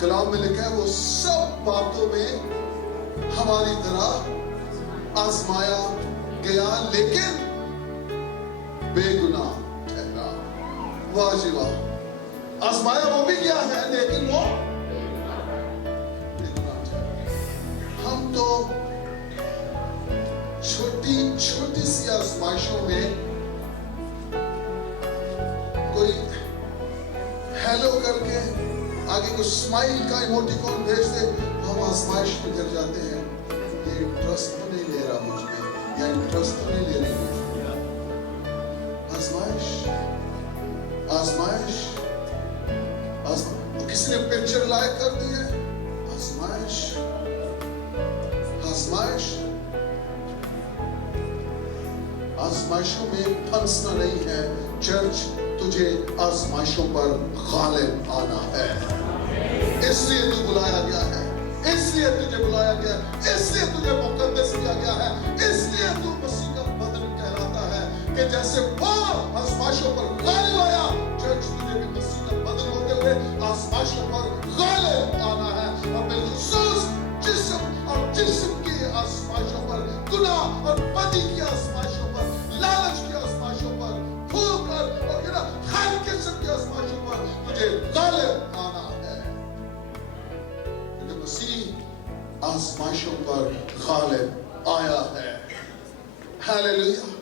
کلام میں لکھا ہے وہ سب باتوں میں ہماری طرح آزمایا گیا لیکن بے گناہ ٹھہرا. واہ جی واہ. آزمایا وہ بھی کیا ہے لیکن وہ بے گناہ ٹھہرا. ہم تو چھوٹی سی آزمائشوں میں کوئی ہیلو کر کے آگے کوئی اسمائل کا ایموٹیکون بھیج دے ہم آزمائش میں گر جاتے ہیں. یہ انٹرسٹ تو نہیں لے رہا مجھ میں یا انٹرسٹ تو نہیں لے رہی مجھ میں. آزمائش کسی نے پکچر لائک کر دی ہے. آزمائشوں میں پھنسنا نہیں ہے. چرچ تجھے آزمائشوں پر غالب آنا ہے. اس لیے تو بلایا گیا ہے, اس لیے تجھے بلایا گیا ہے, اس لیے تجھے مقدس کیا گیا ہے, اس لیے تو مسیح کا بدن کہلاتا ہے کہ جیسے وہ آزمائشوں پر غالب آیا, چرچ تجھے بھی مسیح کا بدن ہوتے ہوئے آزمائشوں پر غالب آنا ہے. اور بالخصوص جسم کی آزمائشوں پر, گناہ اور بدی کی آزمائشوں پر, لالچ کی آزمائشوں پر, بھوک اور ہر قسم کی آزمائشوں پر تجھے غالب آنا ہے. کیونکہ مسیح آزمائشوں پر غالب آیا ہے. ہاللیلویہ.